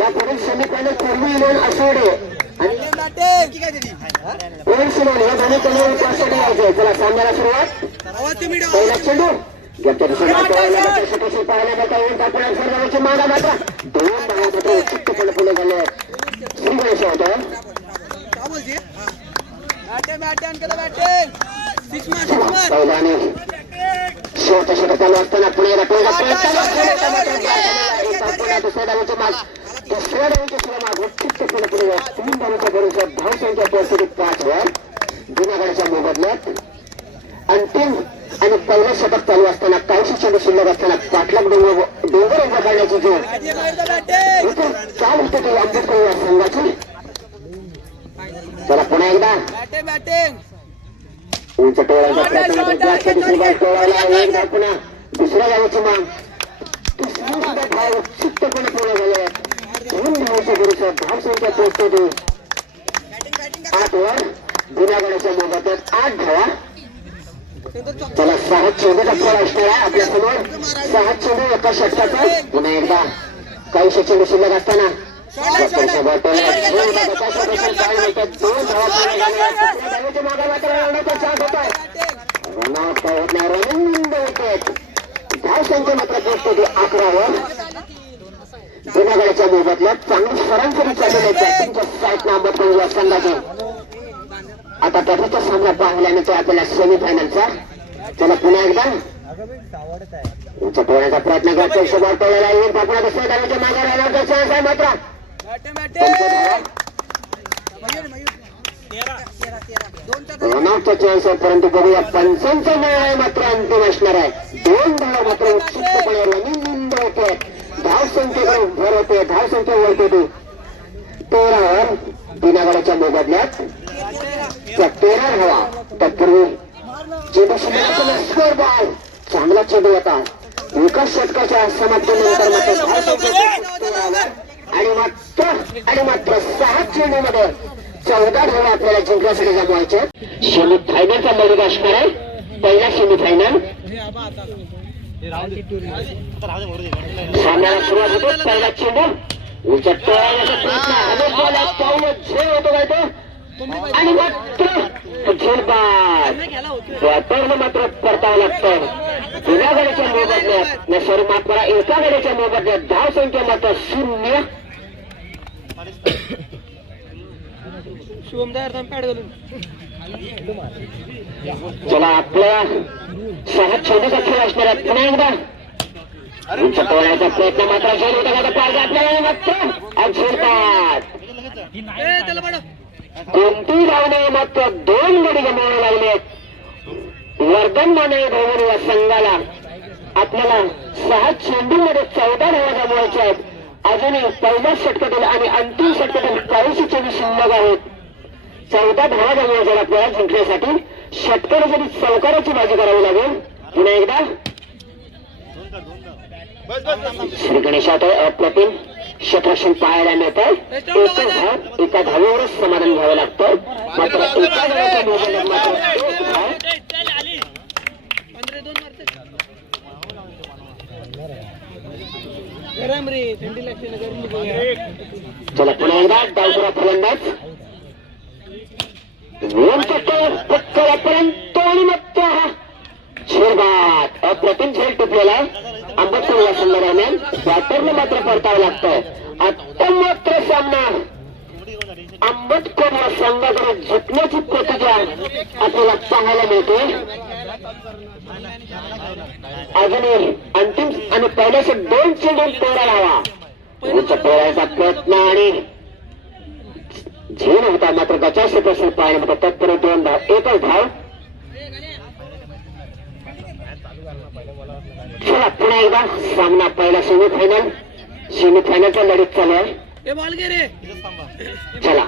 यापुढील समीकरण पूर्वी इलेवन असोडे आणि ओल्ड सिलोन या दोन्ही कमी विकासासाठी यायचे. चला सामन्याला सुरुवात. पहिला चेंडू पाहायला जाता येईल. आपण सर्वांची मागा मात्र दोन धावा मात्र चित्तपणे पुढे झाले. श्री गणेश होतं पहिल्याने शेवटच्या शेवट चालू असताना पुणे दुसऱ्या धावेचे माग दुसऱ्या धावेचे सुद्धा माग चित्तपणे पुढे जात 3 धावेच्या बरोबर धावसंख्या परिस्थितीत 5 वर जुनागडच्या मोबदल्यात अंतिम आणि पहिलं शतक चालू असताना काहीशी चेंडू शिल्लक असताना पाटलाक डोंगर उभा करण्याची जोड चाल होते ती आंबेडकर या संघाची. चला पुन्हा एकदा उंच टोळाचा प्रयत्न पुन्हा दुसऱ्या धावेची माग दुसऱ्या धाव चित्तपणे पूर्ण झाले. 2 धावच्या बरोबर धावसंख्या पोहोचते 8 वर जुनागडच्या मोबदल्यात 8 धावा. चला 6 चेंडूचा खेळ असणार आहे आपल्या समोर. 6 चेंडू एका षटकाचा. पुन्हा एकदा काहीशे चेंडू शिल्लक असताना धावसंख्या मात्र पोहोचते 11 वर जुनागडच्या मोबदल्यात चांगली सरासरी चाललेली तुमच्या साईटला अंबेडकर संघाची. आता त्याचा सामना पाहिल्यानंतर आपल्याला सेमीफायनलचा. चला पुन्हा एकदा उंच टोळण्याचा प्रयत्न करतो. शोभा टोळ्याला येऊन पुन्हा दुसऱ्या धावेच्या मागे राहण्याचा चान्स आहे मात्र रनआउटचा चान्स आहे. परंतु बघूया पंचांचा निर्णय मात्र अंतिम असणार आहे. 2 धावा मात्र उत्सुकपणे रनिंग होते. धावसंख्येकडे भर होते. धावसंख्या वळते 13 वर जुनागडच्या मोबदल्यात 13 धावा. तत्पूर्वी चेंडू स्कोर बॉल चांगला चेंडू होता. एका षटकाच्या समाप्तीनंतर आणि मात्र 6 चेंडू मध्ये 14 धावा आपल्याला जिंकण्यासाठी जमवायचे. सेमीफायनलचा लढत असणार आहे. पहिला सेमीफायनल सामन्याला सुरुवात होते. पहिला चेंडू उलटा टोळण्याचा प्रयत्न अनेक बॉल पाऊल झेल होतो काय तो आणि मात्र झेलबाद मात्र परतावं लागतं. जुन्या गाडीच्या मोबदल्यात सॉरी माफ करा एका गाडीच्या मोबदल्यात धावसंख्या मात्र 0. चला आपल्या 6 चेंडूचा खेळ असणार आहे. पुन्हा एकदा उंच टोळण्याचा प्रयत्न मात्र झेल होता का पाहिजे आपल्याला मात्र झेलबाद. कोणती धावणे मात्र 2 गडी गमावे लागलेत. वर्धन माने भवन या संघाला आपल्याला 6 चेंडूमध्ये 14 धावा गमवायच्या आहेत. अजूनही पहिल्या षटकातील आणि अंतिम षटकातील काहीशी चेंडू शिल्लक आहेत. 14 धावा गमवायच्या आपल्याला जिंकण्यासाठी षटकासाठी चौकाराची बाजी करावी लागेल. पुन्हा एकदा श्री गणेशात अप्रतिम क्षेत्ररक्षण पाहायला मिळतं. एका धावेवरच समाधान घ्यावं लागतं. मात्र एका धावाच्या मोबदल्यात मात्र 1 धाव. चला पुन्हा एकदा डावपुरा फलंदाज पर्यंत आणि मात्र हा झेलबाद अप्रतिम झेल टिपलेला आहे. आंबेडकर या संघादरम्यान बॅटरने मात्र परतावं लागतं. आता मात्र सामना आंबेडकर या संघाकडे झुकण्याची प्रतिक्रिया आपल्याला पाहायला मिळते. अजूनही अंतिम आणि पहिल्याचे 2 चेंडू 13 धावा. उंच टोळायचा प्रयत्न आणि झेल होता मात्र बचाव क्षेत्र पाहायला मिळतं. तत्पूर्वी 2 धाव 1 धाव. चला पुन्हा एकदा सामना पहिला सेमीफायनलचा लढत चालू आहे. चला